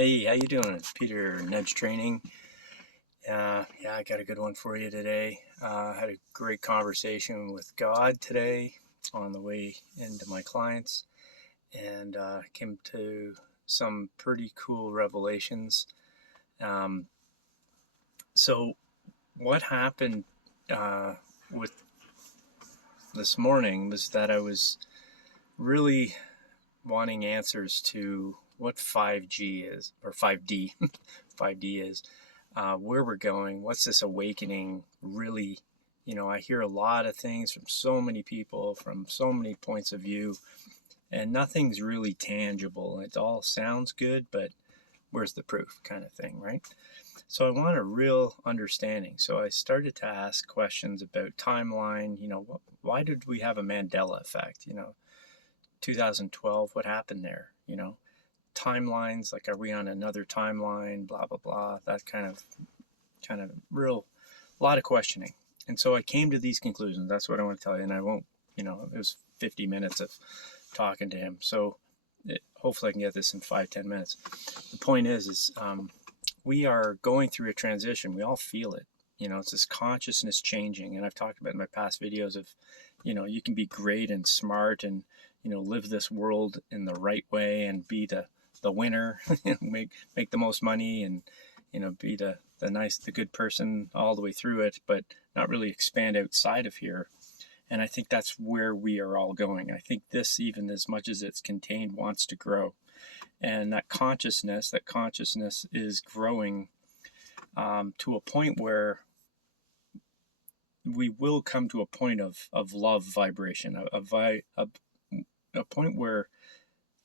Hey, how you doing? It's Peter, Nudge Training. Yeah, I got a good one for you today. Had a great conversation with God today on the way into my clients, and came to some pretty cool revelations. Um, so, what happened uh, with this morning was that I was really wanting answers to what 5G is, or 5D, 5D is, where we're going, what's this awakening really? I hear a lot of things from so many people, from so many points of view, and nothing's really tangible. It all sounds good, but where's the proof kind of thing, right? So I want a real understanding. So I started to ask questions about timeline. Why did we have a Mandela effect? 2012, what happened there? Timelines, like, are we on another timeline? Blah blah blah. That kind of real, a lot of questioning. And so I came to these conclusions. That's what I want to tell you. And I won't, it was 50 minutes of talking to him. So hopefully I can get this in 5-10 minutes. The point is we are going through a transition. We all feel it. It's this consciousness changing. And I've talked about in my past videos of, you can be great and smart and, live this world in the right way and be the winner, make the most money and, be the good person all the way through it, but not really expand outside of here. And I think that's where we are all going. I think this, even as much as it's contained, wants to grow. And that consciousness is growing to a point where we will come to a point of love vibration, a point where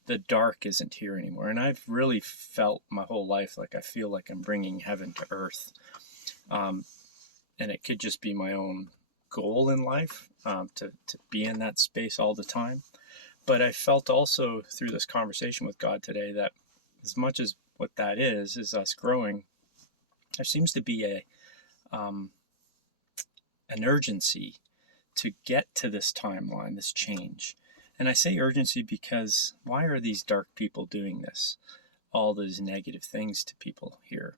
the dark isn't here anymore. And I've really felt my whole life like I feel like I'm bringing heaven to earth. And it could just be my own goal in life, to be in that space all the time. But I felt also through this conversation with God today that as much as what that is us growing, there seems to be an urgency to get to this timeline, this change. And I say urgency because why are these dark people doing this? All those negative things to people here.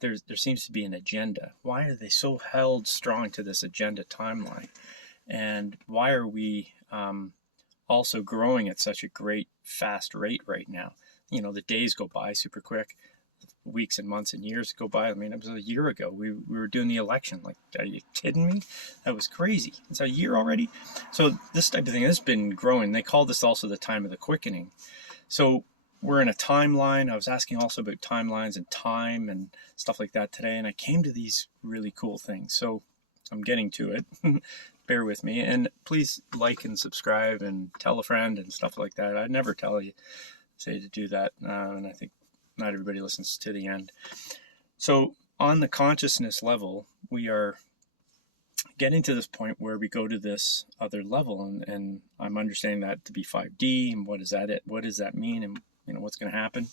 There seems to be an agenda. Why are they so held strong to this agenda timeline? And why are we also growing at such a great, fast rate right now? The days go by super quick. Weeks and months and years go by. I mean, it was a year ago. We were doing the election. Like, are you kidding me? That was crazy. It's a year already. So this type of thing has been growing. They call this also the time of the quickening. So we're in a timeline. I was asking also about timelines and time and stuff like that today, and I came to these really cool things. So I'm getting to it. Bear with me, and please like and subscribe and tell a friend and stuff like that. I never say to do that, and I think not everybody listens to the end. So on the consciousness level, we are getting to this point where we go to this other level, and I'm understanding that to be 5D, and what does that mean, and what's going to happen.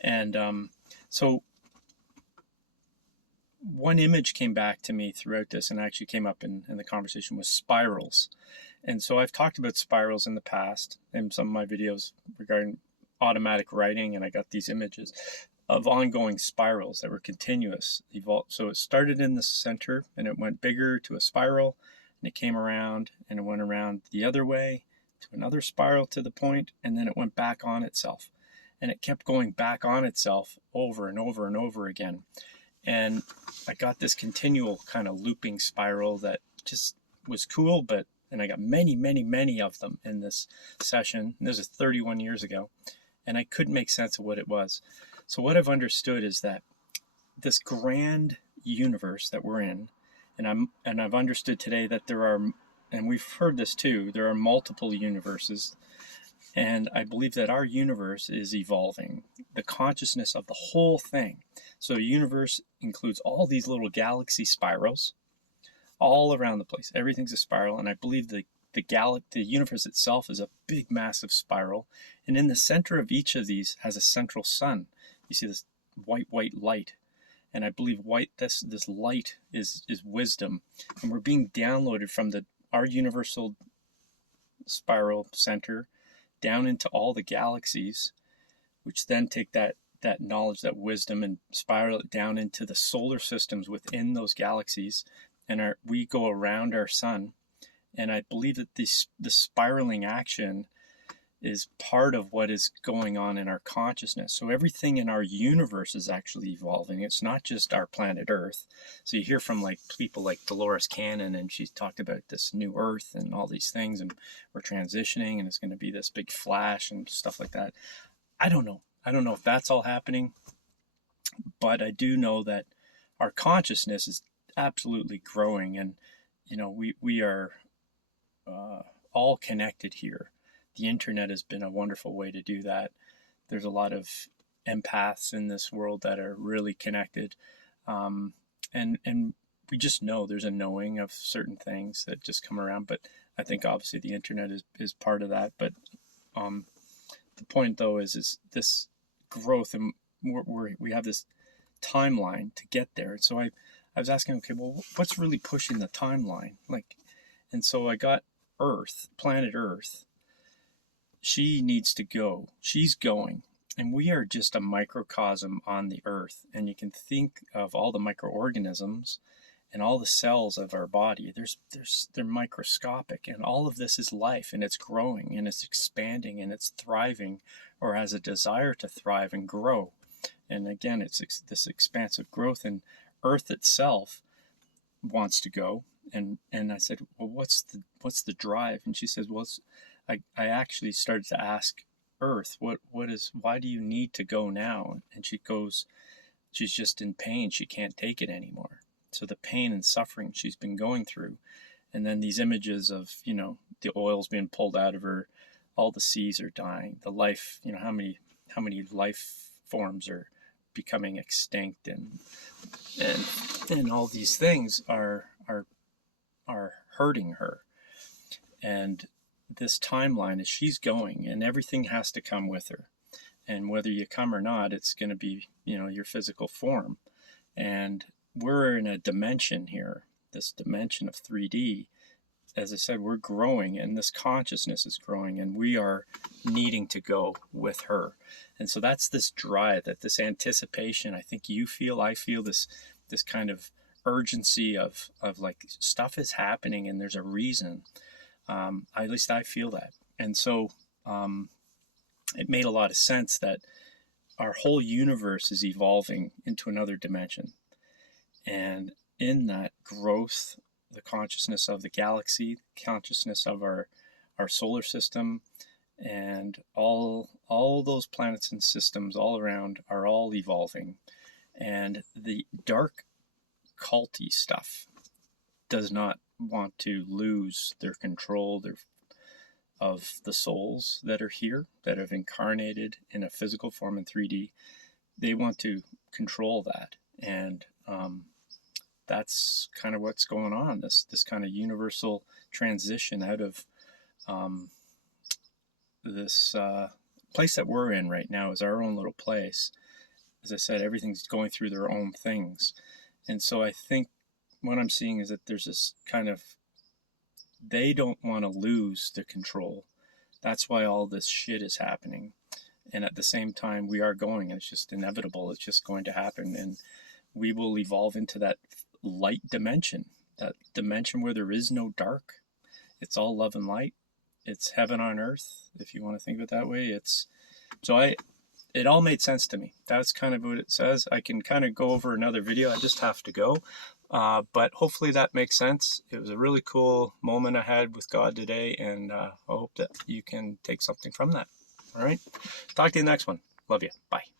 And so one image came back to me throughout this, and actually came up in the conversation, was spirals. And so I've talked about spirals in the past in some of my videos regarding automatic writing, and I got these images of ongoing spirals that were continuous, evolved. So it started in the center and it went bigger to a spiral, and it came around and it went around the other way to another spiral to the point, and then it went back on itself, and it kept going back on itself over and over and over again. And I got this continual kind of looping spiral that just was cool, and I got many of them in this session. This is 31 years ago. And I couldn't make sense of what it was. So what I've understood is that this grand universe that we're in, and I've understood today that there are, and we've heard this too, there are multiple universes. And I believe that our universe is evolving, the consciousness of the whole thing. So the universe includes all these little galaxy spirals all around the place. Everything's a spiral, and I believe the universe itself is a big, massive spiral, and in the center of each of these has a central sun. You see this white light, and I believe this light is wisdom, and we're being downloaded from our universal spiral center down into all the galaxies, which then take that that knowledge, that wisdom, and spiral it down into the solar systems within those galaxies. And we go around our sun. And I believe that the spiraling action is part of what is going on in our consciousness. So everything in our universe is actually evolving. It's not just our planet Earth. So you hear from like people like Dolores Cannon, and she's talked about this new Earth and all these things, and we're transitioning, and it's going to be this big flash and stuff like that. I don't know. I don't know if that's all happening, but I do know that our consciousness is absolutely growing, and we are all connected here. The internet has been a wonderful way to do that. There's a lot of empaths in this world that are really connected, and we just know there's a knowing of certain things that just come around. But I think obviously the internet is part of that. But the point though is this growth, and we have this timeline to get there. And so I was asking, okay, well, what's really pushing the timeline? And so I got Earth, planet Earth. She needs to go. She's going. And we are just a microcosm on the Earth. And you can think of all the microorganisms and all the cells of our body. They're microscopic, and all of this is life, and it's growing, and it's expanding, and it's thriving, or has a desire to thrive and grow. And again, it's this expansive growth, and Earth itself wants to go. And I said, well, what's the drive? And she says, well, I actually started to ask Earth, why do you need to go now? And she goes, she's just in pain. She can't take it anymore. So the pain and suffering she's been going through, and then these images of, the oils being pulled out of her, all the seas are dying, the life, how many life forms are becoming extinct, and all these things are hurting her. And this timeline is she's going, and everything has to come with her. And whether you come or not, it's going to be, your physical form. And we're in a dimension here, this dimension of 3D. As I said, we're growing, and this consciousness is growing, and we are needing to go with her. And so that's this drive, this anticipation. I think you feel, I feel this kind of urgency of like stuff is happening, and there's a reason. At least I feel that. And so it made a lot of sense that our whole universe is evolving into another dimension. And in that growth, the consciousness of the galaxy, consciousness of our solar system, and all those planets and systems all around are all evolving. And the dark culty stuff does not want to lose their control of the souls that are here, that have incarnated in a physical form in 3D. They want to control that. And that's kind of what's going on, this kind of universal transition out of this place that we're in right now is our own little place. As I said, everything's going through their own things. And so I think what I'm seeing is that there's this kind of, they don't want to lose the control. That's why all this shit is happening. And at the same time, we are going, and it's just inevitable. It's just going to happen. And we will evolve into that light dimension, that dimension where there is no dark. It's all love and light. It's heaven on earth, if you want to think of it that way. It all made sense to me. That's kind of what it says. I can kind of go over another video. I just have to go. But hopefully that makes sense. It was a really cool moment I had with God today, and I hope that you can take something from that. All right. Talk to you in the next one. Love you. Bye.